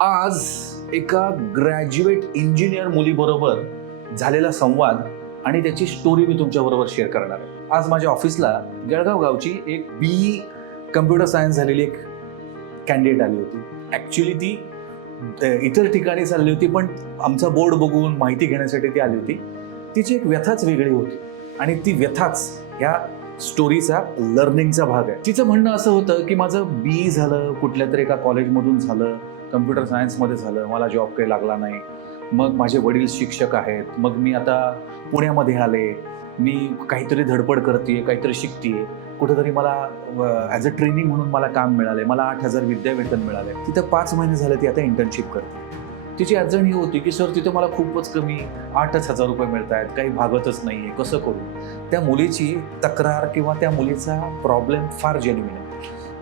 आज एका graduate engineer मुलीबरोबर झालेला संवाद आणि त्याची स्टोरी मी तुमच्याबरोबर शेअर करणार आहे. आज माझ्या ऑफिसला जळगाव गावची एक BE कम्प्युटर सायन्स झालेली एक कॅन्डिडेट आली होती. ॲक्च्युली ती इतर ठिकाणी चालली होती, पण आमचा बोर्ड बघून माहिती घेण्यासाठी ती आली होती. तिची एक व्यथाच वेगळी होती आणि ती व्यथाच ह्या स्टोरीचा लर्निंगचा भाग आहे. तिचं म्हणणं असं होतं की माझं BE झालं, कुठल्या तरी एका कॉलेजमधून झालं, कम्प्युटर सायन्समध्ये झालं, मला जॉब काही लागला नाही. मग माझे वडील शिक्षक आहेत, मग मी आता पुण्यामध्ये आले, मी काहीतरी धडपड करते, काहीतरी शिकते, कुठेतरी मला ॲज अ ट्रेनिंग म्हणून मला काम मिळालं, मला 8,000 विद्यावेतन मिळालं. तिथं 5 महिने झाले ती आता इंटर्नशिप करते. तिची अडचण ही होती की सर तिथं मला खूपच कमी 8,000 रुपये मिळत आहेत, काही भागतच नाही आहे, कसं करू. त्या मुलीची तक्रार किंवा त्या मुलीचा प्रॉब्लेम फार जेन्युइन आहे.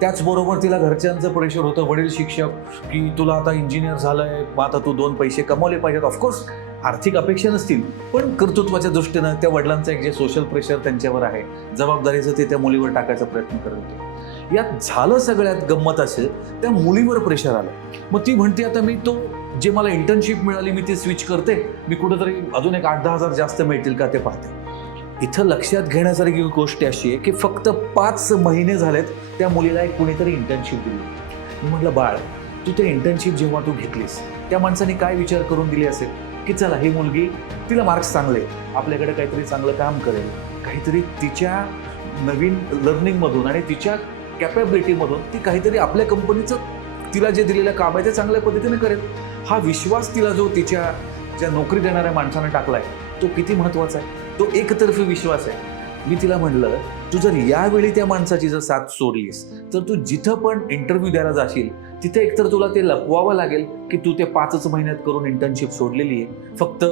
त्याचबरोबर तिला घरच्यांचं प्रेशर होतं, वडील शिक्षक, की तुला आता इंजिनियर झालंय, मग आता तू 2 पैसे कमवले पाहिजेत. ऑफकोर्स आर्थिक अपेक्षा नसतील, पण कर्तृत्वाच्या दृष्टीनं त्या वडिलांचं एक जे सोशल प्रेशर त्यांच्यावर आहे, जबाबदारीचं ते त्या मुलीवर टाकायचा प्रयत्न करत होते. यात झालं सगळ्यात गंमत असेल, त्या मुलीवर प्रेशर आलं. मग ती म्हणते आता मी तो जे मला इंटर्नशिप मिळाली मी ती स्विच करते, मी कुठेतरी अजून एक 8-10 हजार जास्त मिळतील का ते पाहते. इथं लक्षात घेण्यासारखी गोष्ट अशी आहे की फक्त 5 महिने झालेत त्या मुलीला एक कुणीतरी इंटर्नशिप दिली. मी म्हटलं बाळ, तू ते इंटर्नशिप जेव्हा तू घेतलीस त्या माणसाने काय विचार करून दिली असेल की चला ही मुलगी, तिला मार्क्स चांगले, आपल्याकडे काहीतरी चांगलं काम करेल, काहीतरी तिच्या नवीन लर्निंगमधून आणि तिच्या कॅपेबिलिटीमधून ती काहीतरी आपल्या कंपनीचं तिला जे दिलेलं काम आहे ते चांगल्या पद्धतीने करेल. हा विश्वास तिला जो तिच्या ज्या नोकरी देणाऱ्या माणसानं टाकलाय तो किती महत्त्वाचा आहे. तो एकतर्फी विश्वास आहे. मी तिला म्हणलं, तू जर यावेळी त्या माणसाची जर साथ सोडलीस तर तू जिथं पण इंटरव्ह्यू द्यायला जाशील तिथे एकतर तुला ते लपवावं लागेल की तू ते 5 महिन्यात करून इंटर्नशिप सोडलेली आहे, फक्त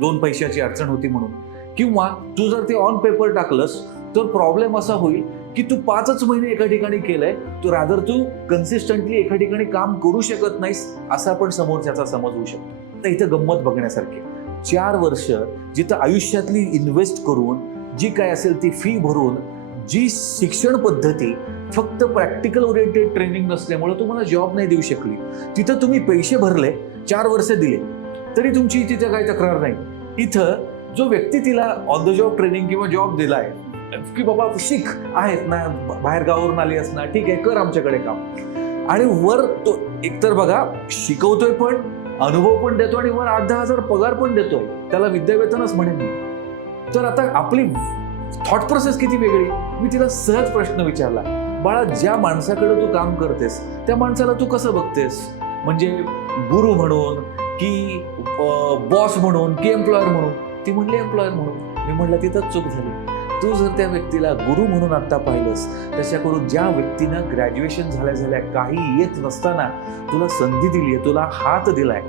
2 पैशाची अडचण होती म्हणून, किंवा तू जर ते ऑन पेपर टाकलंस तर प्रॉब्लेम असा होईल की तू 5 महिने एका ठिकाणी केलंय, तू रादर तू कन्सिस्टंटली एका ठिकाणी काम करू शकत नाहीस असा पण समोरच्याचा समज होऊ शकतो. तर इथं गंमत बघण्यासारखी. 4 वर्ष जिथं आयुष्यातली इन्व्हेस्ट करून जी काय असेल ती फी भरून जी शिक्षण पद्धती फक्त प्रॅक्टिकल ओरिएंटेड ट्रेनिंग नसल्यामुळे तुम्हाला जॉब नाही देऊ शकली, तिथं तुम्ही पैसे भरले, 4 वर्ष दिले, तरी तुमची तिथे काही तक्रार नाही. इथं जो व्यक्ती तिला ऑन द जॉब ट्रेनिंग किंवा जॉब दिलाय की बाबा शिक, आहेत ना, बाहेर गावावरून आली असणार, ठीक आहे, कर आमच्याकडे काम, आणि वर तो एकतर बघा शिकवतोय पण, अनुभव पण देतो आणि वर 8-10 हजार पगार पण देतोय, त्याला विद्यावेतनच म्हणेन मी. तर आता आपली थॉट प्रोसेस किती वेगळी. मी तिला सहज प्रश्न विचारला, बाळा ज्या माणसाकडे तू काम करतेस त्या माणसाला तू कसं बघतेस, म्हणजे गुरु म्हणून की बॉस म्हणून की एम्प्लॉयर म्हणून. ती म्हणली एम्प्लॉयर म्हणून. मी म्हटलं तिथंच चूक झाली. तू जर त्या व्यक्तीला गुरु म्हणून आत्ता पाहिलंस, त्याच्याकडून ज्या व्यक्तीनं ग्रॅज्युएशन झाल्या काही येत नसताना तुला संधी दिली आहे, तुला हात दिलाय,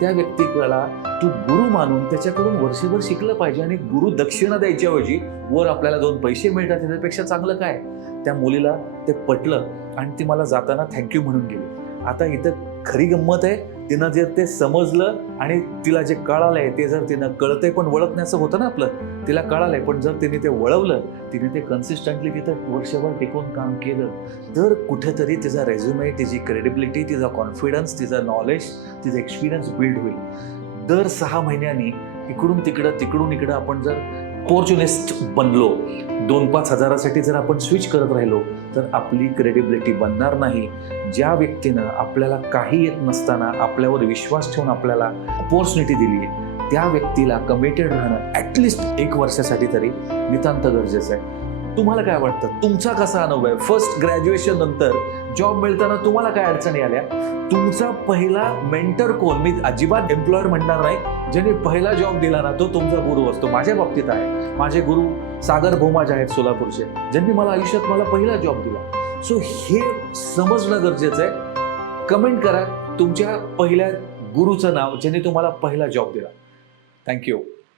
त्या व्यक्तीला तू गुरु मानून त्याच्याकडून वर्षभर शिकलं पाहिजे. आणि गुरु दक्षिणा द्यायच्याऐवजी वर आपल्याला 2 पैसे मिळतात, त्याच्यापेक्षा चांगलं काय. त्या मुलीला ते पटलं आणि ती मला जाताना थँक्यू म्हणून गेली. आता इथं खरी गंमत आहे, तिनं जर ते समजलं आणि तिला जे कळालंय ते जर तिनं कळतंय, पण वळखण्याचं होतं ना आपलं, तिला कळालंय, पण जर तिने ते वळवलं, तिने ते कन्सिस्टंटली तिथं वर्षभर टिकून काम केलं, तर कुठेतरी तिचा रेझ्युमे, तिची क्रेडिबिलिटी, तिचा कॉन्फिडन्स, तिचा नॉलेज, तिचा एक्सपिरियन्स बिल्ड होईल. दर 6 महिन्यांनी इकडून तिकडं आपण जर ऑपॉर्च्युनिस्ट बनलो, 2-5 हजारासाठी जर आपण स्विच करत राहिलो तर आपली क्रेडिबिलिटी बनणार नाही. ज्या व्यक्तीनं आपल्याला काही येत नसताना आपल्यावर विश्वास ठेवून आपल्याला अपॉर्च्युनिटी दिली आहे त्या व्यक्तीला कमिटेड राहणं ॲटलिस्ट 1 वर्षासाठी तरी नितांत गरजेचं आहे. तुम्हाला काय वाटतं, तुमचा कसा अनुभव आहे? फर्स्ट ग्रॅज्युएशन नंतर जॉब मिळताना तुम्हाला काय अडचणी आल्या? तुमचा पहिला मेंटर कोण? मी अजिबात एम्प्लॉयर म्हणणार नाही. ज्यांनी पहिला जॉब दिला ना तो तुमचा गुरु असतो. माझ्या बाबतीत आहे, माझे गुरु सागर भोमाज आहेत सोलापूरचे, ज्यांनी मला आयुष्यात मला पहिला जॉब दिला. सो हे समजणं गरजेचं आहे. कमेंट करा तुमच्या पहिल्या गुरुचं नाव ज्यांनी तुम्हाला पहिला जॉब दिला. थँक्यू.